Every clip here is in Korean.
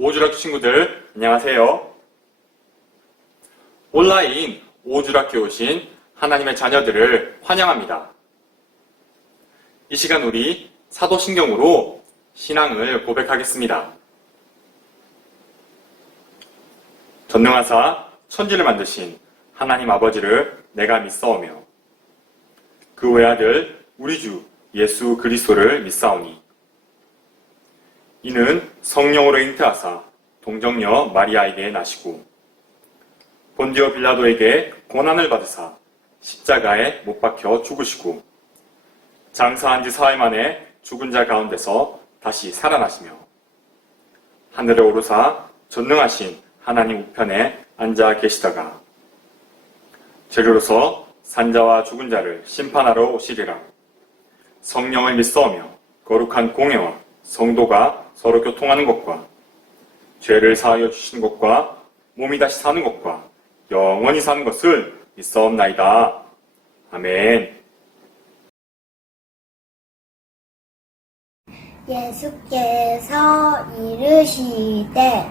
오주락교 친구들 안녕하세요. 온라인 오주락교에 오신 하나님의 자녀들을 환영합니다. 이 시간 우리 사도신경으로 신앙을 고백하겠습니다. 전능하사 천지를 만드신 하나님 아버지를 내가 믿사오며 그 외아들 우리 주 예수 그리스도를 믿사오니 이는 성령으로 잉태하사 동정녀 마리아에게 나시고 본디오 빌라도에게 고난을 받으사 십자가에 못 박혀 죽으시고 장사한 지 사흘 만에 죽은 자 가운데서 다시 살아나시며 하늘에 오르사 전능하신 하나님 우편에 앉아 계시다가 재료로서 산자와 죽은 자를 심판하러 오시리라. 성령을 믿사오며 거룩한 공예와 성도가 서로 교통하는 것과 죄를 사하여 주신 것과 몸이 다시 사는 것과 영원히 사는 것을 믿사옵나이다. 아멘. 예수께서 이르시되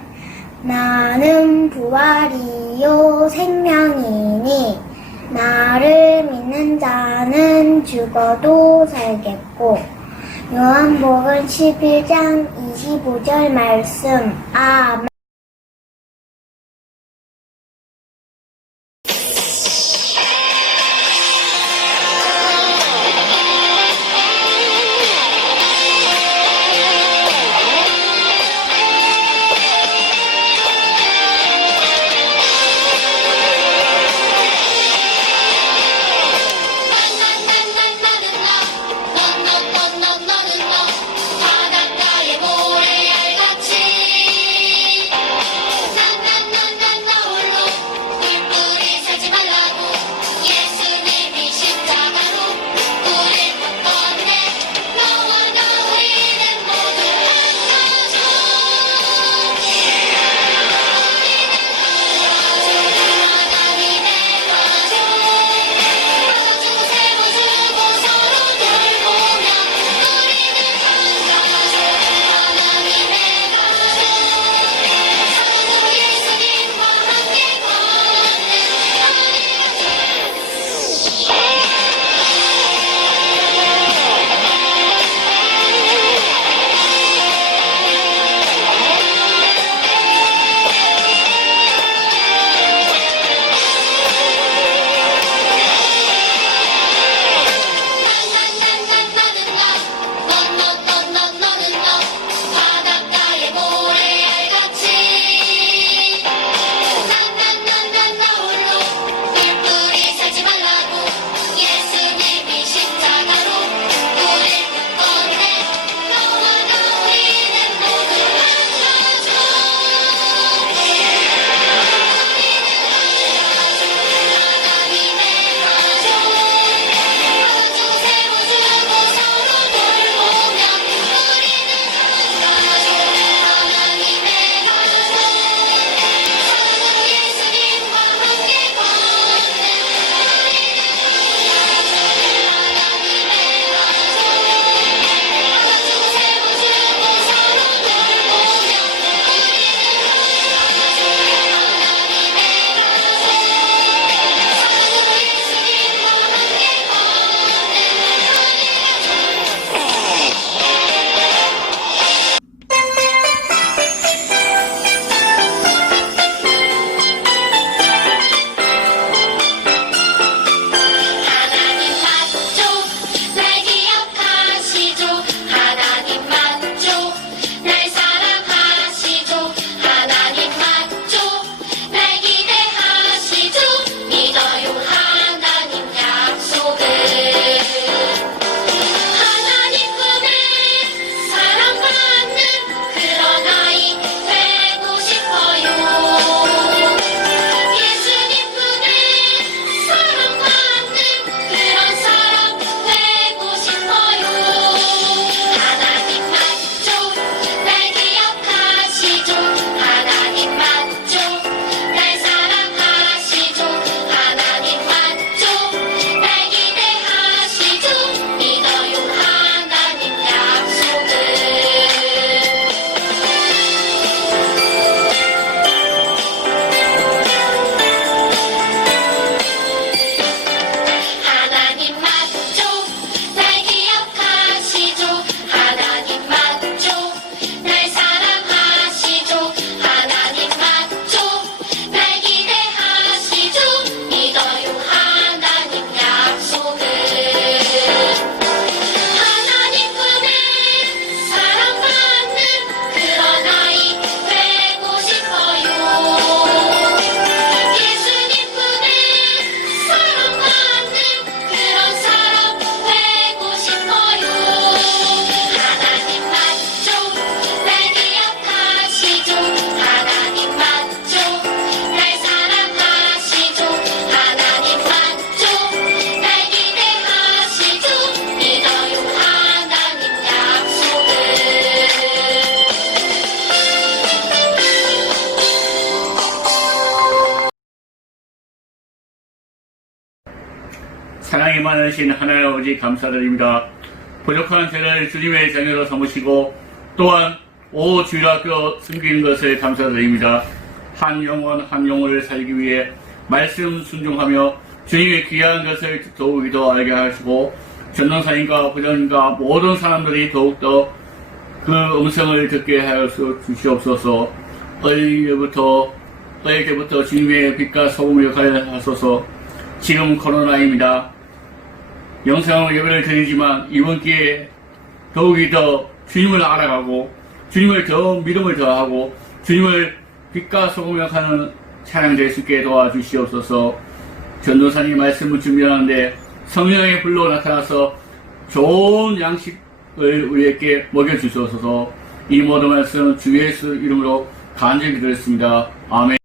나는 부활이요 생명이니 나를 믿는 자는 죽어도 살겠고 요한복음 11장 25절 말씀. 아멘. 바닷가의 모래알같이 사랑이 많으신 하나님 아버지 감사드립니다. 부족한 저를 주님의 자녀로 삼으시고 또한 주일학교 섬기는 것을 감사드립니다. 한 영혼 한 영혼을 살기 위해 말씀 순종하며 주님의 귀한 것을 더욱이 더 알게 하시고 전도사님과 부장님과 모든 사람들이 더욱더 그 음성을 듣게 하여 주시옵소서. 어릴 때부터 주님의 빛과 소금 역할을 하소서. 지금 코로나입니다. 영상 예배를 드리지만 이번 기회에 더욱이 더 주님을 알아가고 주님을 더 믿음을 더하고 주님을 빛과 소금 역하는 찬양 될 수 있게 도와주시옵소서. 전도사님 말씀을 준비하는데 성령의 불로 나타나서 좋은 양식을 우리에게 먹여주소서. 이 모든 말씀 주 예수 이름으로 간절히 드렸습니다. 아멘.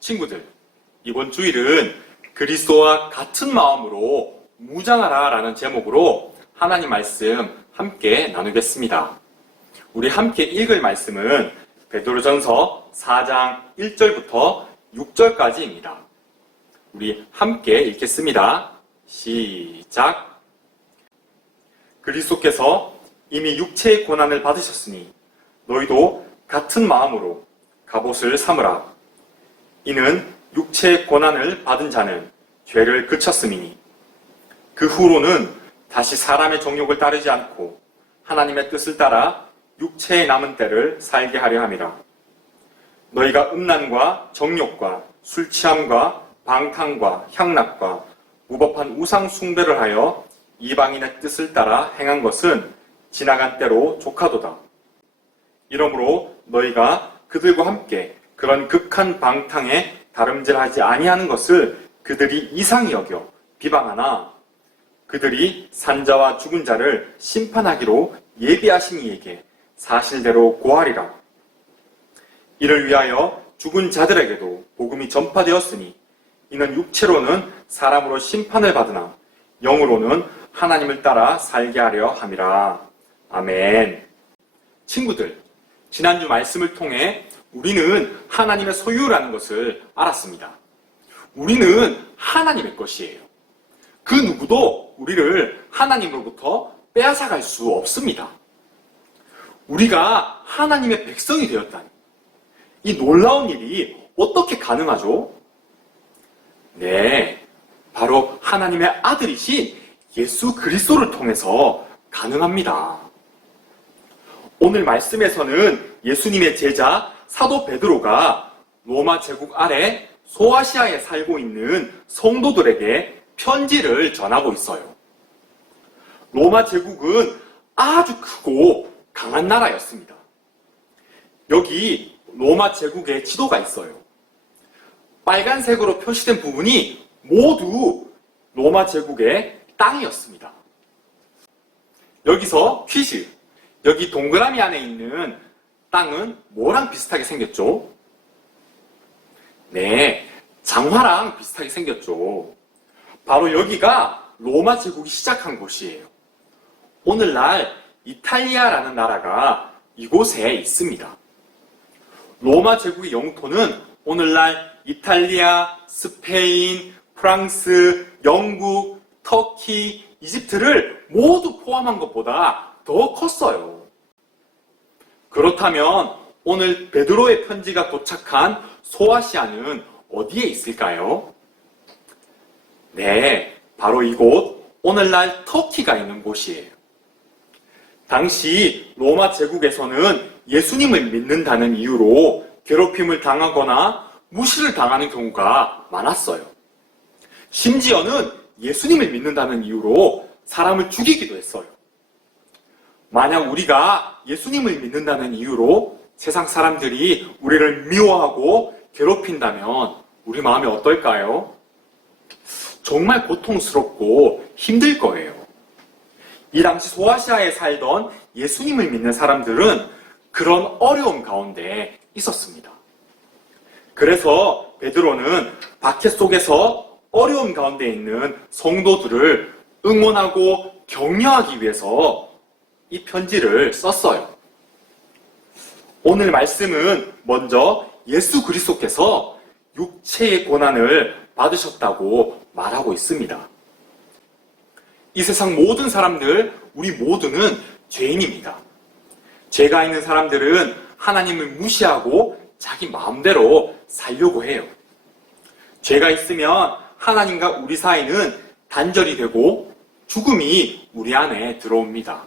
친구들, 이번 주일은 그리스도와 같은 마음으로 무장하라 라는 제목으로 하나님 말씀 함께 나누겠습니다. 우리 함께 읽을 말씀은 베드로전서 4장 1절부터 6절까지입니다. 우리 함께 읽겠습니다. 시작. 그리스도께서 이미 육체의 고난을 받으셨으니 너희도 같은 마음으로 갑옷을 삼으라. 이는 육체의 고난을 받은 자는 죄를 그쳤음이니 그 후로는 다시 사람의 정욕을 따르지 않고 하나님의 뜻을 따라 육체의 남은 때를 살게 하려 함이라. 너희가 음란과 정욕과 술 취함과 방탕과 향락과 무법한 우상 숭배를 하여 이방인의 뜻을 따라 행한 것은 지나간 때로 족하도다. 이러므로 너희가 그들과 함께 그런 극한 방탕에 다름질하지 아니하는 것을 그들이 이상히 여겨 비방하나 그들이 산자와 죽은 자를 심판하기로 예비하신 이에게 사실대로 고하리라. 이를 위하여 죽은 자들에게도 복음이 전파되었으니 이는 육체로는 사람으로 심판을 받으나 영으로는 하나님을 따라 살게 하려 함이라. 아멘. 친구들, 지난주 말씀을 통해 우리는 하나님의 소유라는 것을 알았습니다. 우리는 하나님의 것이에요. 그 누구도 우리를 하나님으로부터 빼앗아갈 수 없습니다. 우리가 하나님의 백성이 되었다니, 이 놀라운 일이 어떻게 가능하죠? 네, 바로 하나님의 아들이신 예수 그리스도를 통해서 가능합니다. 오늘 말씀에서는 예수님의 제자 사도 베드로가 로마 제국 아래 소아시아에 살고 있는 성도들에게 편지를 전하고 있어요. 로마 제국은 아주 크고 강한 나라였습니다. 여기 로마 제국의 지도가 있어요. 빨간색으로 표시된 부분이 모두 로마 제국의 땅이었습니다. 여기서 퀴즈. 여기 동그라미 안에 있는 땅은 뭐랑 비슷하게 생겼죠? 네, 장화랑 비슷하게 생겼죠. 바로 여기가 로마 제국이 시작한 곳이에요. 오늘날 이탈리아라는 나라가 이곳에 있습니다. 로마 제국의 영토는 오늘날 이탈리아, 스페인, 프랑스, 영국, 터키, 이집트를 모두 포함한 것보다 더 컸어요. 그렇다면 오늘 베드로의 편지가 도착한 소아시아는 어디에 있을까요? 네, 바로 이곳 오늘날 터키가 있는 곳이에요. 당시 로마 제국에서는 예수님을 믿는다는 이유로 괴롭힘을 당하거나 무시를 당하는 경우가 많았어요. 심지어는 예수님을 믿는다는 이유로 사람을 죽이기도 했어요. 만약 우리가 예수님을 믿는다는 이유로 세상 사람들이 우리를 미워하고 괴롭힌다면 우리 마음이 어떨까요? 정말 고통스럽고 힘들 거예요. 이 당시 소아시아에 살던 예수님을 믿는 사람들은 그런 어려움 가운데 있었습니다. 그래서 베드로는 박해 속에서 어려움 가운데 있는 성도들을 응원하고 격려하기 위해서 이 편지를 썼어요. 오늘 말씀은 먼저 예수 그리스도께서 육체의 고난을 받으셨다고 말하고 있습니다. 이 세상 모든 사람들, 우리 모두는 죄인입니다. 죄가 있는 사람들은 하나님을 무시하고 자기 마음대로 살려고 해요. 죄가 있으면 하나님과 우리 사이는 단절이 되고 죽음이 우리 안에 들어옵니다.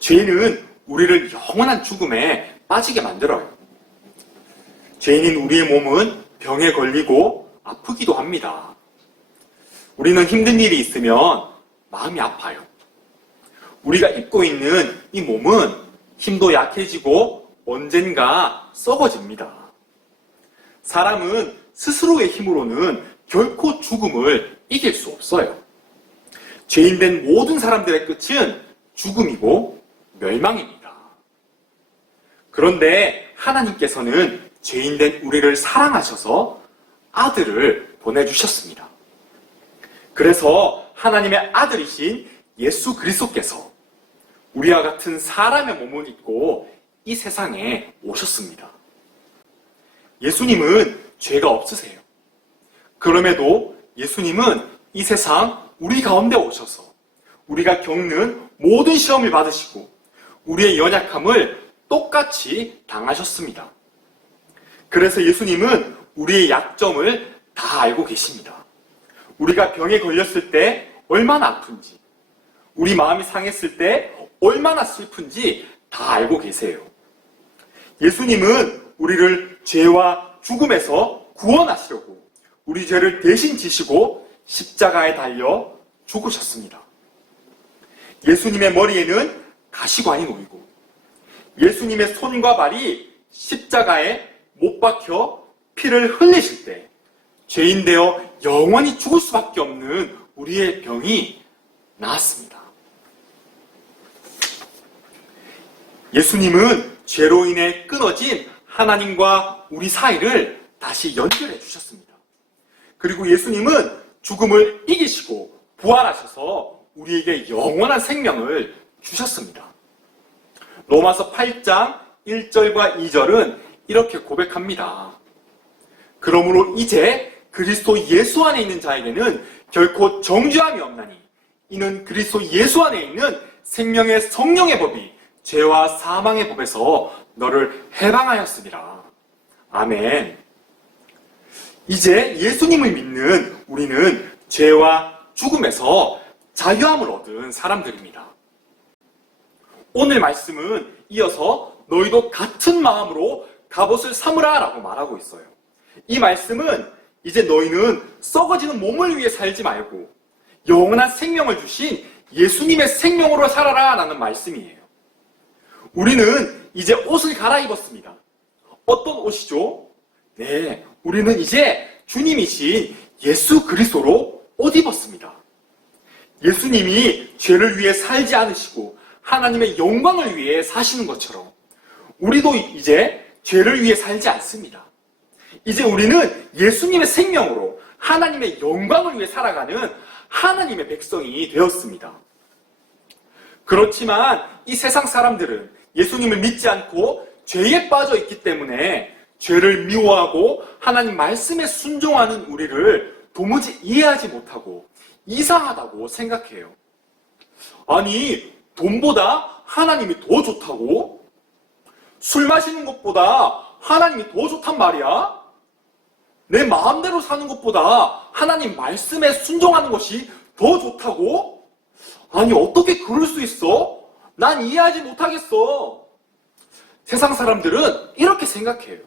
죄는 우리를 영원한 죽음에 빠지게 만들어요. 죄인인 우리의 몸은 병에 걸리고 아프기도 합니다. 우리는 힘든 일이 있으면 마음이 아파요. 우리가 입고 있는 이 몸은 힘도 약해지고 언젠가 썩어집니다. 사람은 스스로의 힘으로는 결코 죽음을 이길 수 없어요. 죄인된 모든 사람들의 끝은 죽음이고 멸망입니다. 그런데 하나님께서는 죄인된 우리를 사랑하셔서 아들을 보내주셨습니다. 그래서 하나님의 아들이신 예수 그리스도께서 우리와 같은 사람의 몸을 입고 이 세상에 오셨습니다. 예수님은 죄가 없으세요. 그럼에도 예수님은 이 세상 우리 가운데 오셔서 우리가 겪는 모든 시험을 받으시고 우리의 연약함을 똑같이 당하셨습니다. 그래서 예수님은 우리의 약점을 다 알고 계십니다. 우리가 병에 걸렸을 때 얼마나 아픈지, 우리 마음이 상했을 때 얼마나 슬픈지 다 알고 계세요. 예수님은 우리를 죄와 죽음에서 구원하시려고 우리 죄를 대신 지시고 십자가에 달려 죽으셨습니다. 예수님의 머리에는 가시관이 놓이고 예수님의 손과 발이 십자가에 못 박혀 피를 흘리실 때 죄인 되어 영원히 죽을 수밖에 없는 우리의 병이 나았습니다. 예수님은 죄로 인해 끊어진 하나님과 우리 사이를 다시 연결해 주셨습니다. 그리고 예수님은 죽음을 이기시고 부활하셔서 우리에게 영원한 생명을 주셨습니다. 로마서 8장 1절과 2절은 이렇게 고백합니다. 그러므로 이제 그리스도 예수 안에 있는 자에게는 결코 정죄함이 없나니 이는 그리스도 예수 안에 있는 생명의 성령의 법이 죄와 사망의 법에서 너를 해방하였으리라. 아멘. 이제 예수님을 믿는 우리는 죄와 죽음에서 자유함을 얻은 사람들입니다. 오늘 말씀은 이어서 너희도 같은 마음으로 갑옷을 삼으라 라고 말하고 있어요. 이 말씀은 이제 너희는 썩어지는 몸을 위해 살지 말고 영원한 생명을 주신 예수님의 생명으로 살아라 라는 말씀이에요. 우리는 이제 옷을 갈아입었습니다. 어떤 옷이죠? 네, 우리는 이제 주님이신 예수 그리스도로 옷 입었습니다. 예수님이 죄를 위해 살지 않으시고 하나님의 영광을 위해 사시는 것처럼 우리도 이제 죄를 위해 살지 않습니다. 이제 우리는 예수님의 생명으로 하나님의 영광을 위해 살아가는 하나님의 백성이 되었습니다. 그렇지만 이 세상 사람들은 예수님을 믿지 않고 죄에 빠져 있기 때문에 죄를 미워하고 하나님 말씀에 순종하는 우리를 도무지 이해하지 못하고 이상하다고 생각해요. 아니, 돈보다 하나님이 더 좋다고? 술 마시는 것보다 하나님이 더 좋단 말이야? 내 마음대로 사는 것보다 하나님 말씀에 순종하는 것이 더 좋다고? 아니, 어떻게 그럴 수 있어? 난 이해하지 못하겠어. 세상 사람들은 이렇게 생각해요.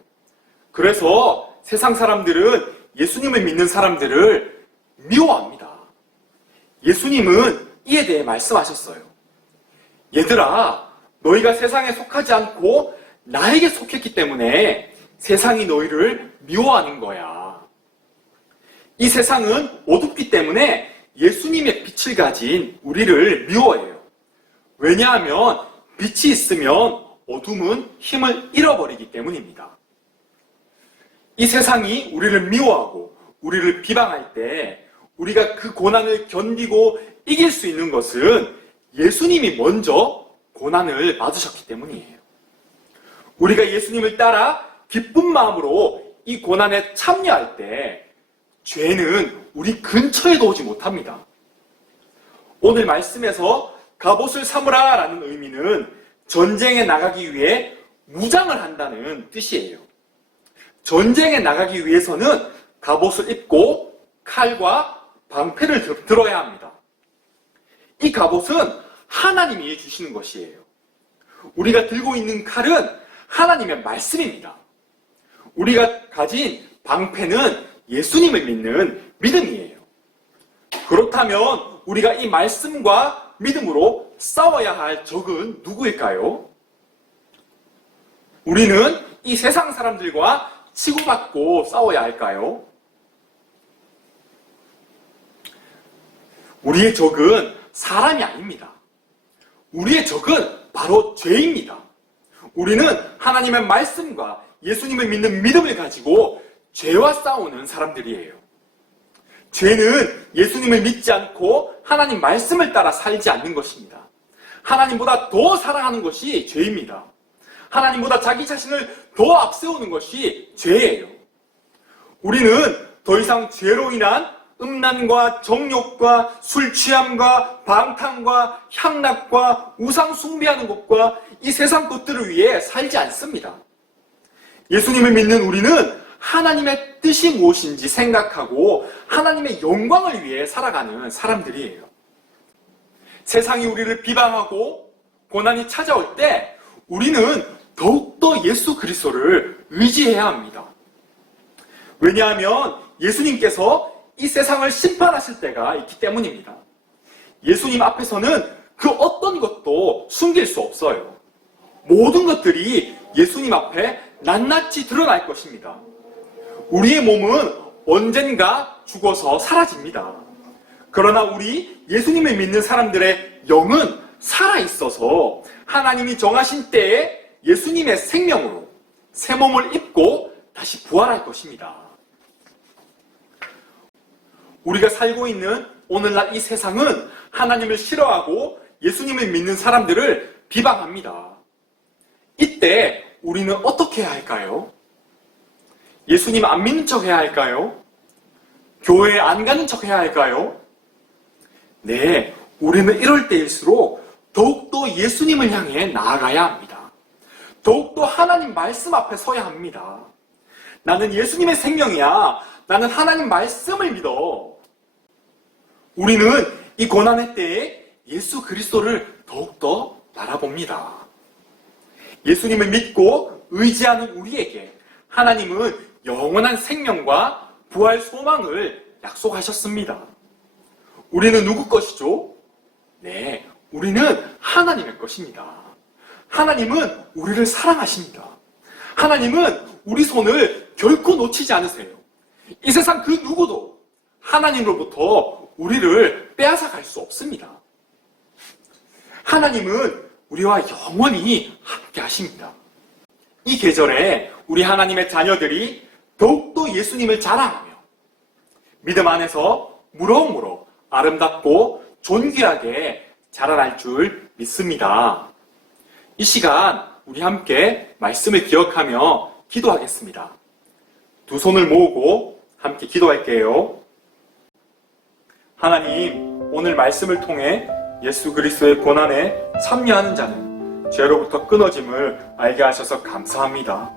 그래서 세상 사람들은 예수님을 믿는 사람들을 미워합니다. 예수님은 이에 대해 말씀하셨어요. 얘들아, 너희가 세상에 속하지 않고 나에게 속했기 때문에 세상이 너희를 미워하는 거야. 이 세상은 어둡기 때문에 예수님의 빛을 가진 우리를 미워해요. 왜냐하면 빛이 있으면 어둠은 힘을 잃어버리기 때문입니다. 이 세상이 우리를 미워하고 우리를 비방할 때 우리가 그 고난을 견디고 이길 수 있는 것은 예수님이 먼저 고난을 받으셨기 때문이에요. 우리가 예수님을 따라 기쁜 마음으로 이 고난에 참여할 때 죄는 우리 근처에도 오지 못합니다. 오늘 말씀에서 갑옷을 삼으라 라는 의미는 전쟁에 나가기 위해 무장을 한다는 뜻이에요. 전쟁에 나가기 위해서는 갑옷을 입고 칼과 방패를 들어야 합니다. 이 갑옷은 하나님이 주시는 것이에요. 우리가 들고 있는 칼은 하나님의 말씀입니다. 우리가 가진 방패는 예수님을 믿는 믿음이에요. 그렇다면 우리가 이 말씀과 믿음으로 싸워야 할 적은 누구일까요? 우리는 이 세상 사람들과 치고받고 싸워야 할까요? 우리의 적은 사람이 아닙니다. 우리의 적은 바로 죄입니다. 우리는 하나님의 말씀과 예수님을 믿는 믿음을 가지고 죄와 싸우는 사람들이에요. 죄는 예수님을 믿지 않고 하나님 말씀을 따라 살지 않는 것입니다. 하나님보다 더 사랑하는 것이 죄입니다. 하나님보다 자기 자신을 더 앞세우는 것이 죄예요. 우리는 더 이상 죄로 인한 음란과 정욕과 술 취함과 방탕과 향락과 우상 숭배하는 것과 이 세상 것들을 위해 살지 않습니다. 예수님을 믿는 우리는 하나님의 뜻이 무엇인지 생각하고 하나님의 영광을 위해 살아가는 사람들이에요. 세상이 우리를 비방하고 고난이 찾아올 때 우리는 더욱더 예수 그리스도를 의지해야 합니다. 왜냐하면 예수님께서 이 세상을 심판하실 때가 있기 때문입니다. 예수님 앞에서는 그 어떤 것도 숨길 수 없어요. 모든 것들이 예수님 앞에 낱낱이 드러날 것입니다. 우리의 몸은 언젠가 죽어서 사라집니다. 그러나 우리 예수님을 믿는 사람들의 영은 살아있어서 하나님이 정하신 때에 예수님의 생명으로 새 몸을 입고 다시 부활할 것입니다. 우리가 살고 있는 오늘날 이 세상은 하나님을 싫어하고 예수님을 믿는 사람들을 비방합니다. 이때 우리는 어떻게 해야 할까요? 예수님 안 믿는 척 해야 할까요? 교회에 안 가는 척 해야 할까요? 네, 우리는 이럴 때일수록 더욱더 예수님을 향해 나아가야 합니다. 더욱더 하나님 말씀 앞에 서야 합니다. 나는 예수님의 생명이야. 나는 하나님 말씀을 믿어. 우리는 이 고난의 때에 예수 그리스도를 더욱더 바라봅니다. 예수님을 믿고 의지하는 우리에게 하나님은 영원한 생명과 부활 소망을 약속하셨습니다. 우리는 누구 것이죠? 네, 우리는 하나님의 것입니다. 하나님은 우리를 사랑하십니다. 하나님은 우리 손을 결코 놓치지 않으세요. 이 세상 그 누구도 하나님으로부터 우리를 빼앗아 갈 수 없습니다. 하나님은 우리와 영원히 함께 하십니다. 이 계절에 우리 하나님의 자녀들이 더욱더 예수님을 자랑하며 믿음 안에서 무럭무럭 아름답고 존귀하게 자라날 줄 믿습니다. 이 시간 우리 함께 말씀을 기억하며 기도하겠습니다. 두 손을 모으고 함께 기도할게요. 하나님, 오늘 말씀을 통해 예수 그리스도의 고난에 참여하는 자는 죄로부터 끊어짐을 알게 하셔서 감사합니다.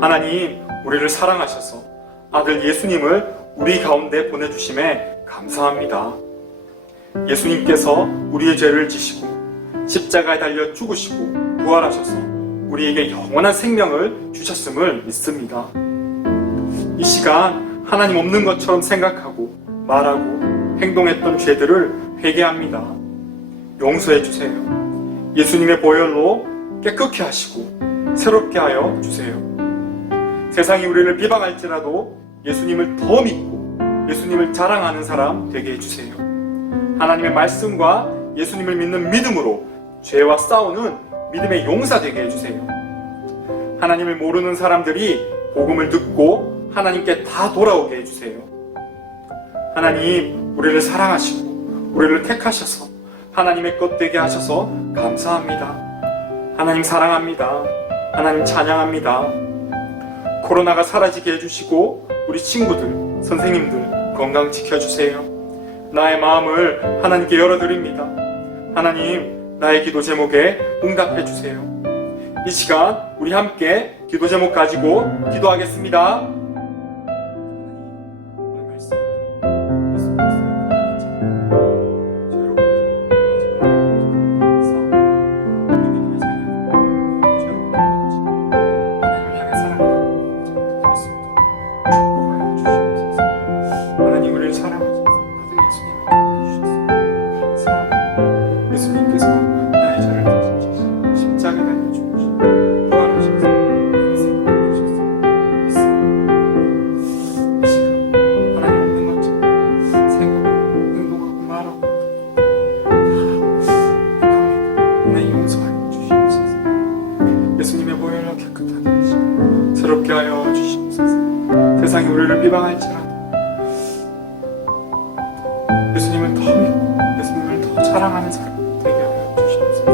하나님, 우리를 사랑하셔서 아들 예수님을 우리 가운데 보내주심에 감사합니다. 예수님께서 우리의 죄를 지시고 십자가에 달려 죽으시고 부활하셔서 우리에게 영원한 생명을 주셨음을 믿습니다. 이 시간 하나님 없는 것처럼 생각하고 말하고 행동했던 죄들을 회개합니다. 용서해 주세요. 예수님의 보혈로 깨끗게 하시고 새롭게 하여 주세요. 세상이 우리를 비방할지라도 예수님을 더 믿고 예수님을 자랑하는 사람 되게 해주세요. 하나님의 말씀과 예수님을 믿는 믿음으로 죄와 싸우는 믿음의 용사 되게 해주세요. 하나님을 모르는 사람들이 복음을 듣고 하나님께 다 돌아오게 해주세요. 하나님, 우리를 사랑하시고 우리를 택하셔서 하나님의 것 되게 하셔서 감사합니다. 하나님 사랑합니다. 하나님 찬양합니다. 코로나가 사라지게 해주시고 우리 친구들, 선생님들 건강 지켜주세요. 나의 마음을 하나님께 열어드립니다. 하나님, 나의 기도 제목에 응답해주세요. 이 시간 우리 함께 기도 제목 가지고 기도하겠습니다. 하나님 우리를 사랑하셔서 아들 예수님을 보내주셨습니다. 예수님께서 나의 죄를 대신하시고 십자가에 달려 죽으시고 부활하셔서 나의 생명을 주셨습니다. 믿습니다. 이 시간 하나님 있는 것처럼 생각하고 행동하고 말하고 하나님 용서하여 주시옵소서. 예수님의 보혈로 깨끗하게 하시고 새롭게 하여 주시옵소서. 세상이 우리를 비방할지라도 예수님을 더 믿고 예수님을 더 사랑하는 사람 되게 하여 주시옵소서.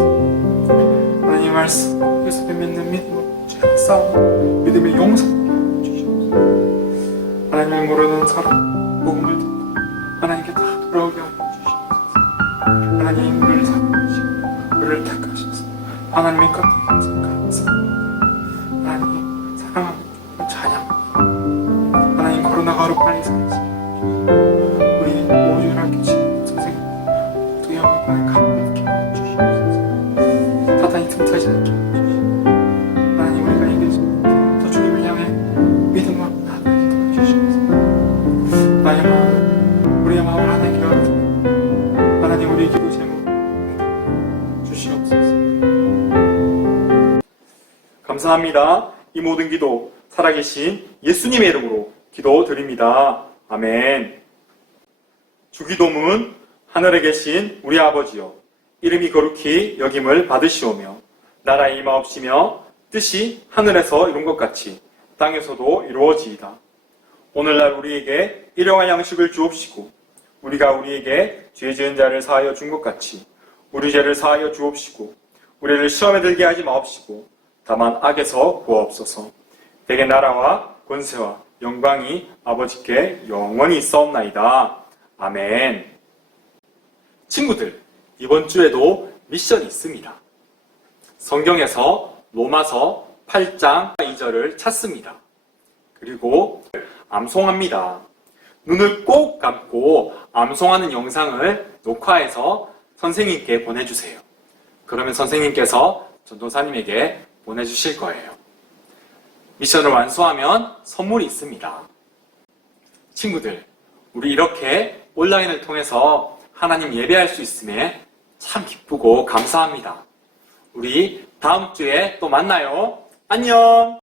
하나님 말씀, 예수를 믿는 믿음으로 죄와 싸움, 믿음의 용서 되게 하여 주시옵소서. 하나님을 모르는 사람, 복음을 듣고 하나님께 다 돌아오게 하여 주시옵소서. 하나님 우리를 사랑하시고 우리를 택하셔서 하나님의 것 감사합니다. 하나님 사랑하고 찬양. 하나님 코로나가 하루빨리 사라지고 사탄이 틈타지 않게 해주시옵소서. 하나님 우리가 이겨서 더 주님을 향해 믿음과 나아가게 도와주시옵소서. 나의 마음, 우리의 마음을 하나님께 열어드립니다. 하나님 우리의 기도 제목 주시옵소서. 감사합니다. 이 모든 기도 살아계신 예수님의 이름으로 기도드립니다. 아멘. 주기도문. 하늘에 계신 우리 아버지여, 이름이 거룩히 여김을 받으시오며 나라의 임하옵시며 뜻이 하늘에서 이룬 것 같이 땅에서도 이루어지이다. 오늘날 우리에게 일용할 양식을 주옵시고 우리가 우리에게 죄 지은 자를 사하여 준 것 같이 우리 죄를 사하여 주옵시고 우리를 시험에 들게 하지 마옵시고 다만 악에서 구하옵소서. 대개 나라와 권세와 영광이 아버지께 영원히 있사옵나이다. 아멘. 친구들, 이번 주에도 미션이 있습니다. 성경에서 로마서 8장 2절을 찾습니다. 그리고 암송합니다. 눈을 꼭 감고 암송하는 영상을 녹화해서 선생님께 보내주세요. 그러면 선생님께서 전도사님에게 보내주실 거예요. 미션을 완수하면 선물이 있습니다. 친구들, 우리 이렇게 온라인을 통해서 하나님 예배할 수 있음에 참 기쁘고 감사합니다. 우리 다음 주에 또 만나요. 안녕!